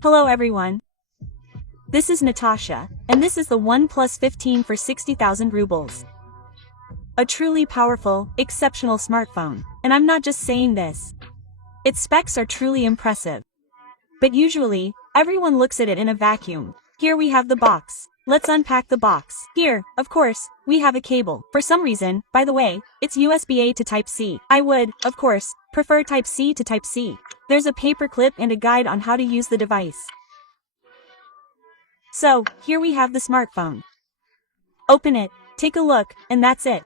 Hello everyone. This is Natasha, and this is the OnePlus 15 for 60,000 rubles. A truly powerful, exceptional smartphone, and I'm not just saying this. Its specs are truly impressive. But usually, everyone looks at it in a vacuum. Here we have the box. Let's unpack the box. Here, of course, we have a cable. For some reason, by the way, it's USB-A to Type-C. I would, of course, prefer Type-C to Type-C. There's a paper clip and a guide on how to use the device. So, here we have the smartphone. Open it, take a look, and that's it.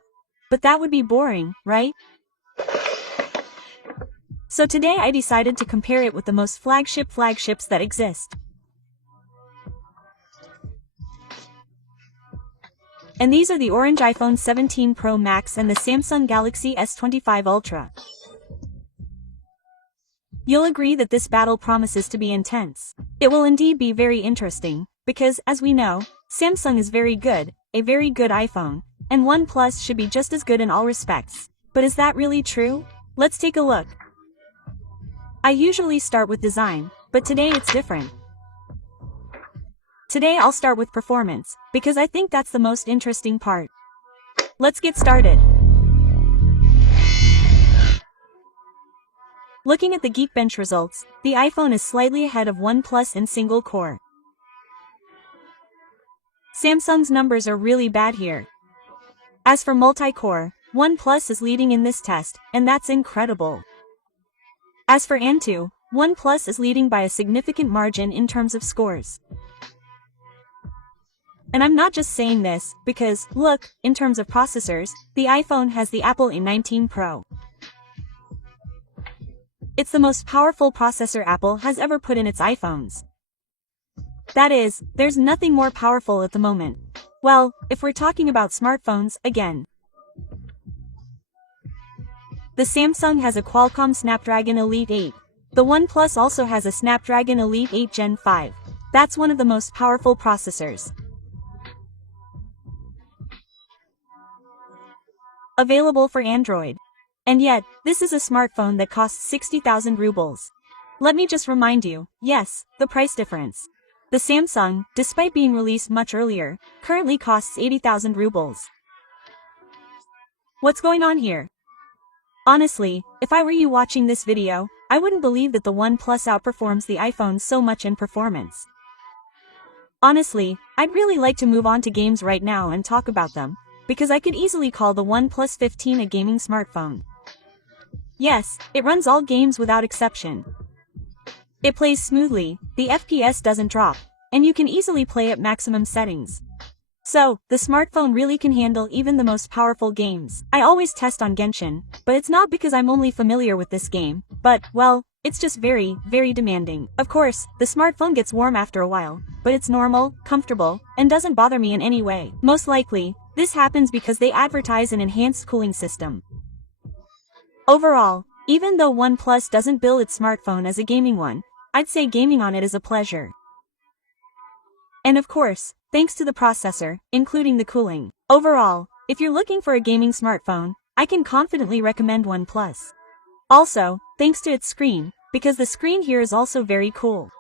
But that would be boring, right? So today I decided to compare it with the most flagships that exist. And these are the orange iPhone 17 Pro Max and the Samsung Galaxy S25 Ultra. You'll agree that this battle promises to be intense. It will indeed be very interesting, because, as we know, Samsung is very good, a very good iPhone, and OnePlus should be just as good in all respects. But is that really true? Let's take a look. I usually start with design, but today it's different. Today I'll start with performance, because I think that's the most interesting part. Let's get started. Looking at the Geekbench results, the iPhone is slightly ahead of OnePlus in single core. Samsung's numbers are really bad here. As for multi-core, OnePlus is leading in this test, and that's incredible. As for Antu, OnePlus is leading by a significant margin in terms of scores. And I'm not just saying this, because, look, in terms of processors, the iPhone has the Apple A19 Pro. It's the most powerful processor Apple has ever put in its iPhones. That is, there's nothing more powerful at the moment. Well, if we're talking about smartphones, again. The Samsung has a Qualcomm Snapdragon Elite 8. The OnePlus also has a Snapdragon Elite 8 Gen 5. That's one of the most powerful processors. Available for Android. And yet, this is a smartphone that costs 60,000 rubles. Let me just remind you, yes, the price difference. The Samsung, despite being released much earlier, currently costs 80,000 rubles. What's going on here? Honestly, if I were you watching this video, I wouldn't believe that the OnePlus outperforms the iPhone so much in performance. Honestly, I'd really like to move on to games right now and talk about them, because I could easily call the OnePlus 15 a gaming smartphone. Yes, it runs all games without exception. It plays smoothly, the FPS doesn't drop, and you can easily play at maximum settings. So, the smartphone really can handle even the most powerful games. I always test on Genshin, but it's not because I'm only familiar with this game, but, well, it's just very, very demanding. Of course, the smartphone gets warm after a while, but it's normal, comfortable, and doesn't bother me in any way. Most likely, this happens because they advertise an enhanced cooling system. Overall, even though OnePlus doesn't bill its smartphone as a gaming one, I'd say gaming on it is a pleasure. And of course, thanks to the processor, including the cooling. Overall, if you're looking for a gaming smartphone, I can confidently recommend OnePlus. Also, thanks to its screen, because the screen here is also very cool.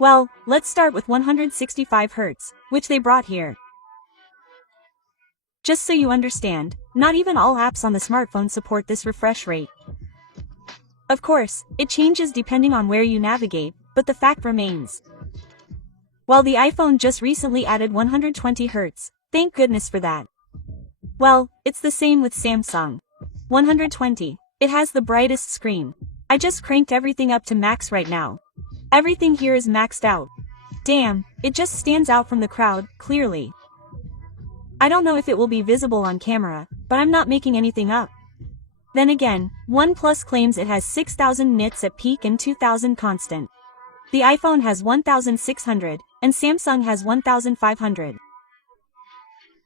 Well, let's start with 165 Hz, which they brought here. Just so you understand, not even all apps on the smartphone support this refresh rate. Of course, it changes depending on where you navigate, but the fact remains. While the iPhone just recently added 120 Hz, thank goodness for that. Well, it's the same with Samsung. 120, it has the brightest screen. I just cranked everything up to max right now. Everything here is maxed out. Damn, it just stands out from the crowd, clearly. I don't know if it will be visible on camera, but I'm not making anything up. Then again, OnePlus claims it has 6,000 nits at peak and 2,000 constant. The iPhone has 1,600, and Samsung has 1,500.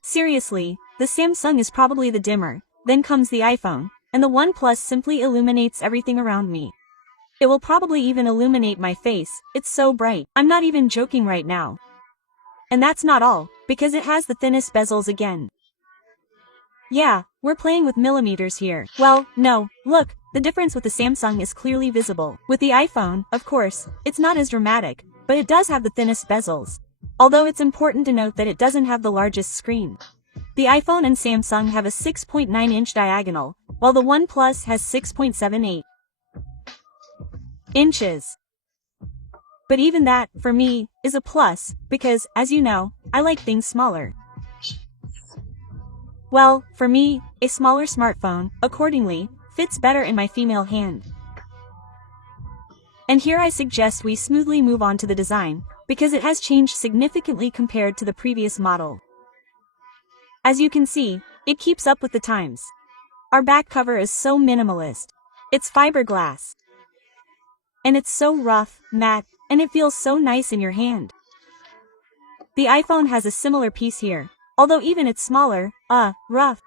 Seriously, the Samsung is probably the dimmer, then comes the iPhone, and the OnePlus simply illuminates everything around me. It will probably even illuminate my face, it's so bright. I'm not even joking right now. And that's not all, because it has the thinnest bezels again. Yeah, we're playing with millimeters here. Well, no, look, the difference with the Samsung is clearly visible. With the iPhone, of course, it's not as dramatic, but it does have the thinnest bezels. Although it's important to note that it doesn't have the largest screen. The iPhone and Samsung have a 6.9-inch diagonal, while the OnePlus has 6.78 inches. But even that, for me, is a plus, because, as you know, I like things smaller. Well, for me, a smaller smartphone, accordingly, fits better in my female hand. And here I suggest we smoothly move on to the design, because it has changed significantly compared to the previous model. As you can see, it keeps up with the times. Our back cover is so minimalist. It's fiberglass. And it's so rough, matte, and it feels so nice in your hand. The iPhone has a similar piece here, although even it's smaller, rough.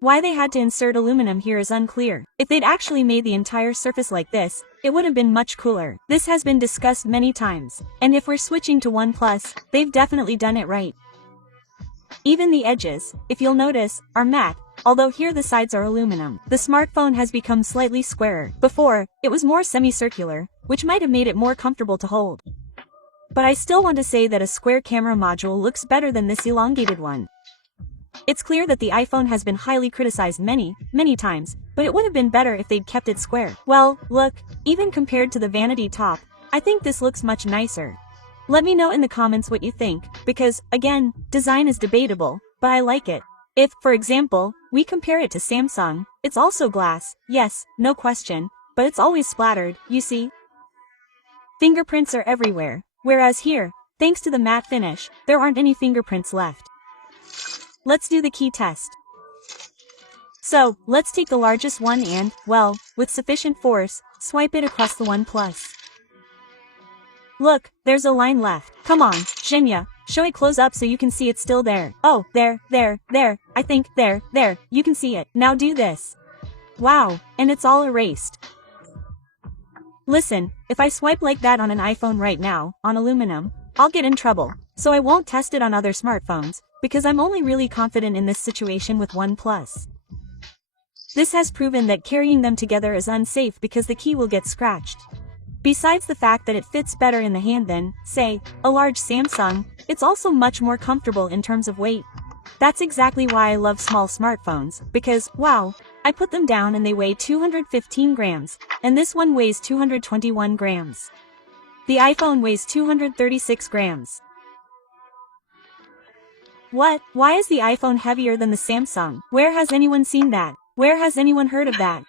Why they had to insert aluminum here is unclear. If they'd actually made the entire surface like this, it would have been much cooler. This has been discussed many times, and if we're switching to OnePlus, they've definitely done it right. Even the edges, if you'll notice, are matte, although here the sides are aluminum. The smartphone has become slightly squarer. Before, it was more semicircular, which might have made it more comfortable to hold. But I still want to say that a square camera module looks better than this elongated one. It's clear that the iPhone has been highly criticized many times, but it would have been better if they'd kept it square. Well, look, even compared to the vanity top, I think this looks much nicer. Let me know in the comments what you think, because, again, design is debatable, but I like it. If, for example, we compare it to Samsung, it's also glass, yes, no question, but it's always splattered, you see? Fingerprints are everywhere, whereas here, thanks to the matte finish, there aren't any fingerprints left. Let's do the key test. So, let's take the largest one and, well, with sufficient force, swipe it across the OnePlus. Look, there's a line left. Come on, Zhenya, show it close up so you can see it's still there. Oh, there, I think, there, you can see it. Now do this. Wow, and it's all erased. Listen, if I swipe like that on an iPhone right now, on aluminum, I'll get in trouble, so I won't test it on other smartphones, because I'm only really confident in this situation with OnePlus. This has proven that carrying them together is unsafe because the key will get scratched. Besides the fact that it fits better in the hand than, say, a large Samsung, it's also much more comfortable in terms of weight. That's exactly why I love small smartphones, because, wow, I put them down and they weigh 215 grams, and this one weighs 221 grams. The iPhone weighs 236 grams. What? Why is the iPhone heavier than the Samsung? Where has anyone seen that? Where has anyone heard of that?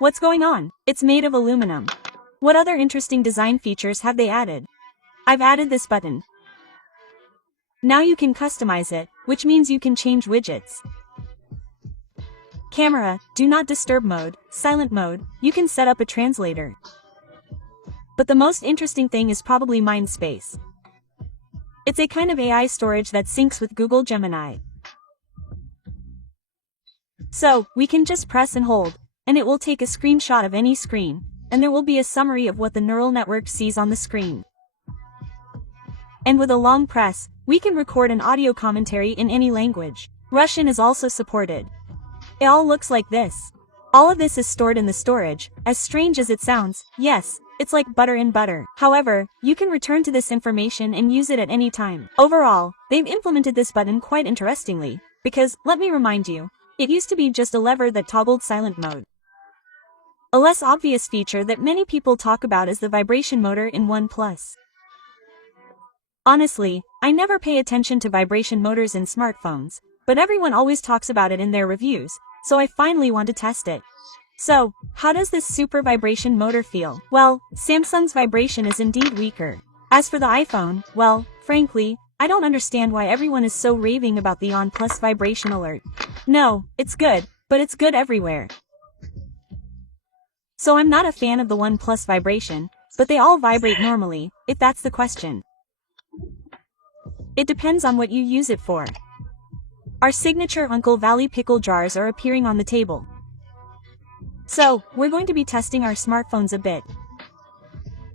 What's going on? It's made of aluminum. What other interesting design features have they added? I've added this button. Now you can customize it, which means you can change widgets. Camera, do not disturb mode, silent mode, you can set up a translator. But the most interesting thing is probably mind space. It's a kind of AI storage that syncs with Google Gemini. So, we can just press and hold, and it will take a screenshot of any screen, and there will be a summary of what the neural network sees on the screen. And with a long press, we can record an audio commentary in any language. Russian is also supported. It all looks like this. All of this is stored in the storage, as strange as it sounds, yes, it's like butter in butter. However, you can return to this information and use it at any time. Overall, they've implemented this button quite interestingly, because, let me remind you, it used to be just a lever that toggled silent mode. A less obvious feature that many people talk about is the vibration motor in OnePlus. Honestly, I never pay attention to vibration motors in smartphones, but everyone always talks about it in their reviews, so I finally want to test it. So, how does this super vibration motor feel? Well, Samsung's vibration is indeed weaker. As for the iPhone, well, frankly, I don't understand why everyone is so raving about the OnePlus vibration alert. No, it's good, but it's good everywhere. So I'm not a fan of the OnePlus vibration, but they all vibrate normally, if that's the question. It depends on what you use it for. Our signature Uncle Valley pickle jars are appearing on the table. So, we're going to be testing our smartphones a bit.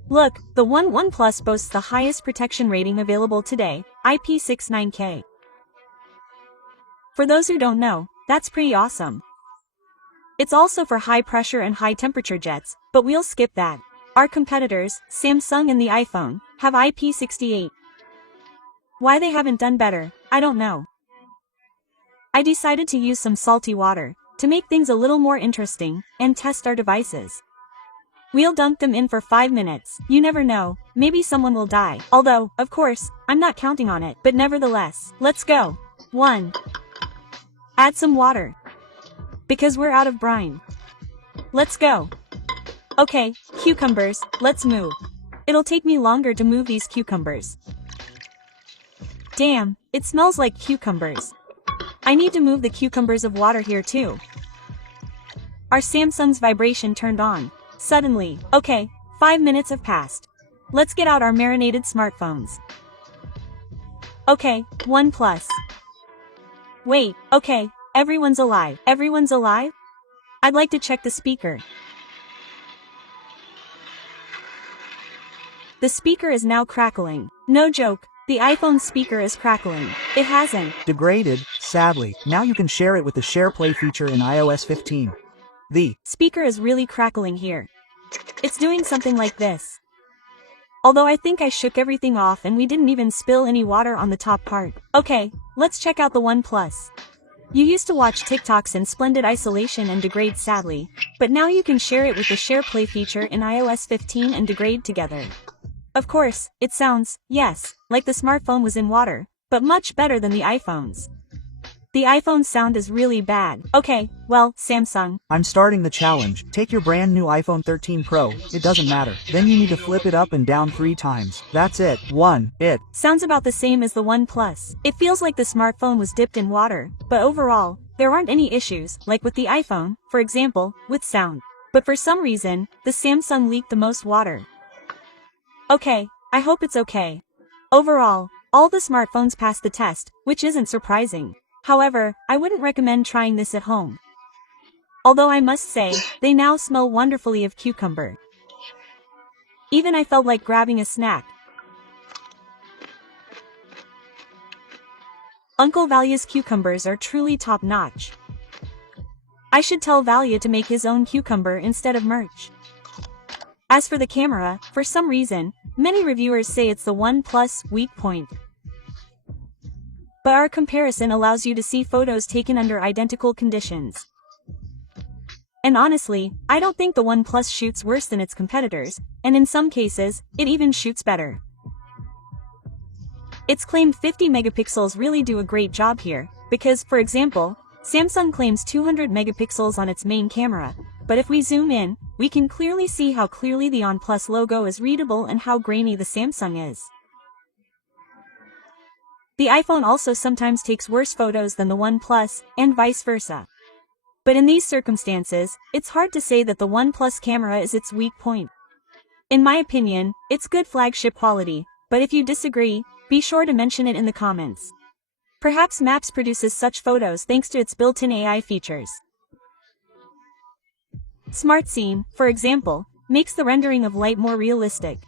Look, the OnePlus boasts the highest protection rating available today, IP69K. For those who don't know, That's pretty awesome. It's also for high pressure and high temperature jets, but we'll skip that. Our competitors, Samsung and the iPhone, have IP68. Why they haven't done better, I don't know. I decided to use some salty water to make things a little more interesting and test our devices. We'll dunk them in for 5 minutes. You never know, maybe someone will die. Although, of course, I'm not counting on it, but nevertheless, let's go. 1. Add some water. Because we're out of brine. Let's go. Okay, cucumbers, let's move. It'll take me longer to move these cucumbers. Damn, it smells like cucumbers. I need to move the cucumbers of water here too. Our Samsung's vibration turned on. Suddenly, okay, 5 minutes have passed. Let's get out our marinated smartphones. Okay, OnePlus. Wait, okay, everyone's alive. Everyone's alive? I'd like to check the speaker. The speaker is now crackling. No joke, the iPhone speaker is crackling. It hasn't degraded, sadly. Now you can share it with the Share Play feature in iOS 15. The speaker is really crackling here. It's doing something like this. Although I think I shook everything off and we didn't even spill any water on the top part. Okay, let's check out the OnePlus. You used to watch TikToks in splendid isolation and degrade sadly, but now you can share it with the Share Play feature in iOS 15 and degrade together. Of course, it sounds, yes, like the smartphone was in water, but much better than the iPhone's. The iPhone sound is really bad. Okay, well, Samsung. I'm starting the challenge. Take your brand new iPhone 13 Pro, it doesn't matter. Then you need to flip it up and down 3 times. That's it. 1. It sounds about the same as the OnePlus. It feels like the smartphone was dipped in water, but overall, there aren't any issues, like with the iPhone, for example, with sound. But for some reason, the Samsung leaked the most water. Okay, I hope it's okay. Overall, all the smartphones passed the test, which isn't surprising. However, I wouldn't recommend trying this at home. Although I must say, they now smell wonderfully of cucumber. Even I felt like grabbing a snack. Uncle Valya's cucumbers are truly top-notch. I should tell Valya to make his own cucumber instead of merch. As for the camera, for some reason, many reviewers say it's the OnePlus weak point. But our comparison allows you to see photos taken under identical conditions. And honestly, I don't think the OnePlus shoots worse than its competitors, and in some cases, it even shoots better. Its claimed 50 megapixels really do a great job here, because, for example, Samsung claims 200 megapixels on its main camera, but if we zoom in, we can clearly see how clearly the OnePlus logo is readable and how grainy the Samsung is. The iPhone also sometimes takes worse photos than the OnePlus, and vice versa. But in these circumstances, it's hard to say that the OnePlus camera is its weak point. In my opinion, it's good flagship quality, but if you disagree, be sure to mention it in the comments. Perhaps Maps produces such photos thanks to its built-in AI features. Smart Scene, for example, makes the rendering of light more realistic.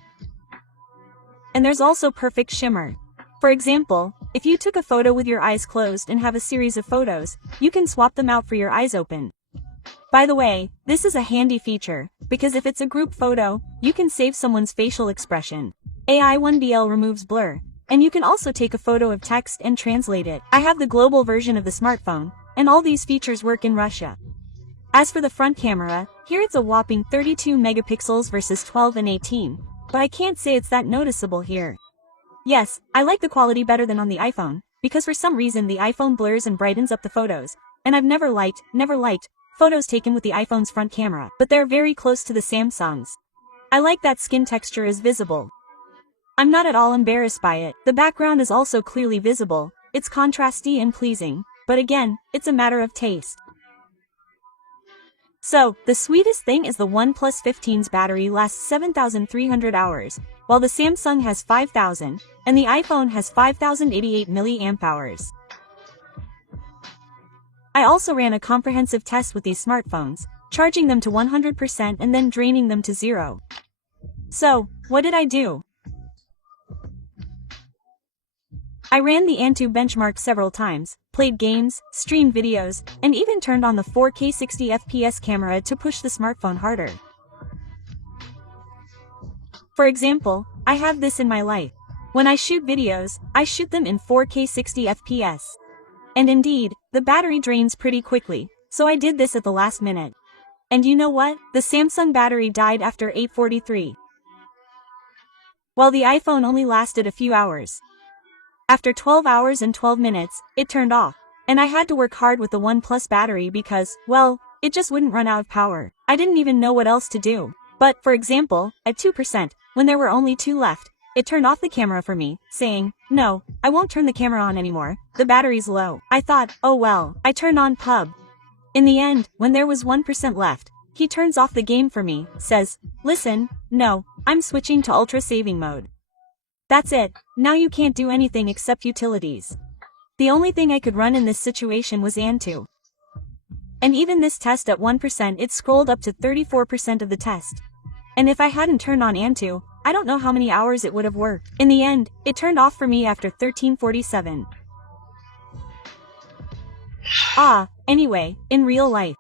And there's also Perfect Shimmer. For example, if you took a photo with your eyes closed and have a series of photos, you can swap them out for your eyes open. By the way, this is a handy feature, because if it's a group photo, you can save someone's facial expression. AI 1BL removes blur, and you can also take a photo of text and translate it. I have the global version of the smartphone, and all these features work in Russia. As for the front camera, here it's a whopping 32 megapixels versus 12 and 18, but I can't say it's that noticeable here. Yes, I like the quality better than on the iPhone, because for some reason the iPhone blurs and brightens up the photos, and I've never liked photos taken with the iPhone's front camera, but they're very close to the Samsung's. I like that skin texture is visible. I'm not at all embarrassed by it. The background is also clearly visible, it's contrasty and pleasing, but again, it's a matter of taste. So, the sweetest thing is the OnePlus 15's battery lasts 7,300 hours, while the Samsung has 5,000, and the iPhone has 5,088 mAh. I also ran a comprehensive test with these smartphones, charging them to 100% and then draining them to 0. So, what did I do? I ran the Antutu benchmark several times, played games, streamed videos, and even turned on the 4K 60 FPS camera to push the smartphone harder. For example, I have this in my life. When I shoot videos, I shoot them in 4K 60 FPS. And indeed, the battery drains pretty quickly, so I did this at the last minute. And you know what? The Samsung battery died after 8:43. While the iPhone only lasted a few hours. After 12 hours and 12 minutes, it turned off. And I had to work hard with the OnePlus battery because, well, it just wouldn't run out of power. I didn't even know what else to do. But, for example, at 2%, when there were only 2 left, it turned off the camera for me, saying, "No, I won't turn the camera on anymore, the battery's low." I thought, oh well, I turned on pub. In the end, when there was 1% left, he turns off the game for me, says, "Listen, no, I'm switching to ultra saving mode." That's it, now you can't do anything except utilities. The only thing I could run in this situation was Antutu. And even this test at 1% it scrolled up to 34% of the test. And if I hadn't turned on Antutu, I don't know how many hours it would have worked. In the end, it turned off for me after 13:47. Anyway, in real life.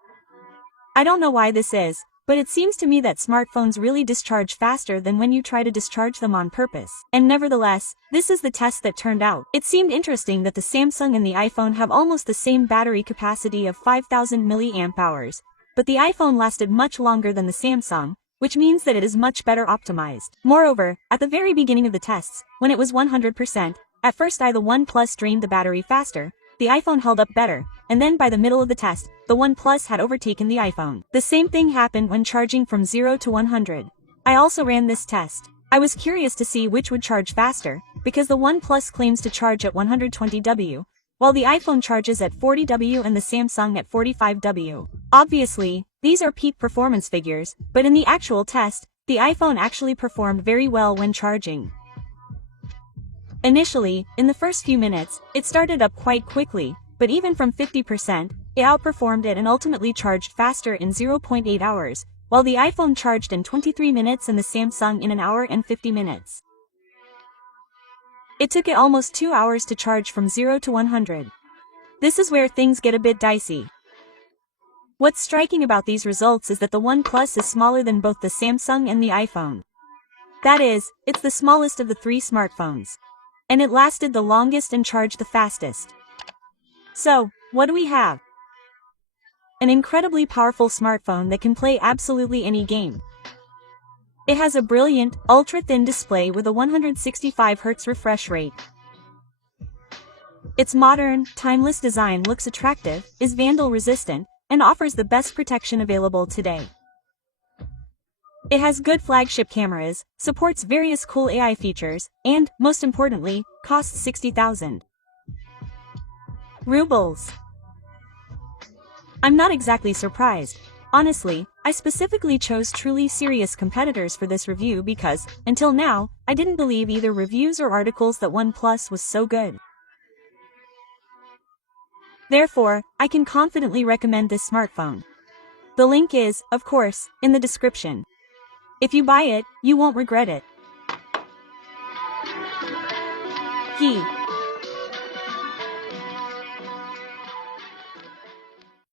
I don't know why this is, but it seems to me that smartphones really discharge faster than when you try to discharge them on purpose. And nevertheless, this is the test that turned out. It seemed interesting that the Samsung and the iPhone have almost the same battery capacity of 5000 mAh, but the iPhone lasted much longer than the Samsung, which means that it is much better optimized. Moreover, at the very beginning of the tests, when it was 100%, at first the OnePlus drained the battery faster, the iPhone held up better, and then by the middle of the test, the OnePlus had overtaken the iPhone. The same thing happened when charging from 0 to 100. I also ran this test. I was curious to see which would charge faster, because the OnePlus claims to charge at 120W, while the iPhone charges at 40W and the Samsung at 45W. Obviously, these are peak performance figures, but in the actual test, the iPhone actually performed very well when charging. Initially, in the first few minutes, it started up quite quickly, but even from 50%, it outperformed it and ultimately charged faster in 0.8 hours, while the iPhone charged in 23 minutes and the Samsung in an hour and 50 minutes. It took it almost 2 hours to charge from 0 to 100. This is where things get a bit dicey. What's striking about these results is that the OnePlus is smaller than both the Samsung and the iPhone. That is, it's the smallest of the 3 smartphones. And it lasted the longest and charged the fastest. So, what do we have? An incredibly powerful smartphone that can play absolutely any game. It has a brilliant, ultra-thin display with a 165Hz refresh rate. Its modern, timeless design looks attractive, is vandal-resistant, and offers the best protection available today. It has good flagship cameras, supports various cool AI features, and, most importantly, costs 60,000 rubles. I'm not exactly surprised. Honestly, I specifically chose truly serious competitors for this review because, until now, I didn't believe either reviews or articles that OnePlus was so good. Therefore, I can confidently recommend this smartphone. The link is, of course, in the description. If you buy it, you won't regret it.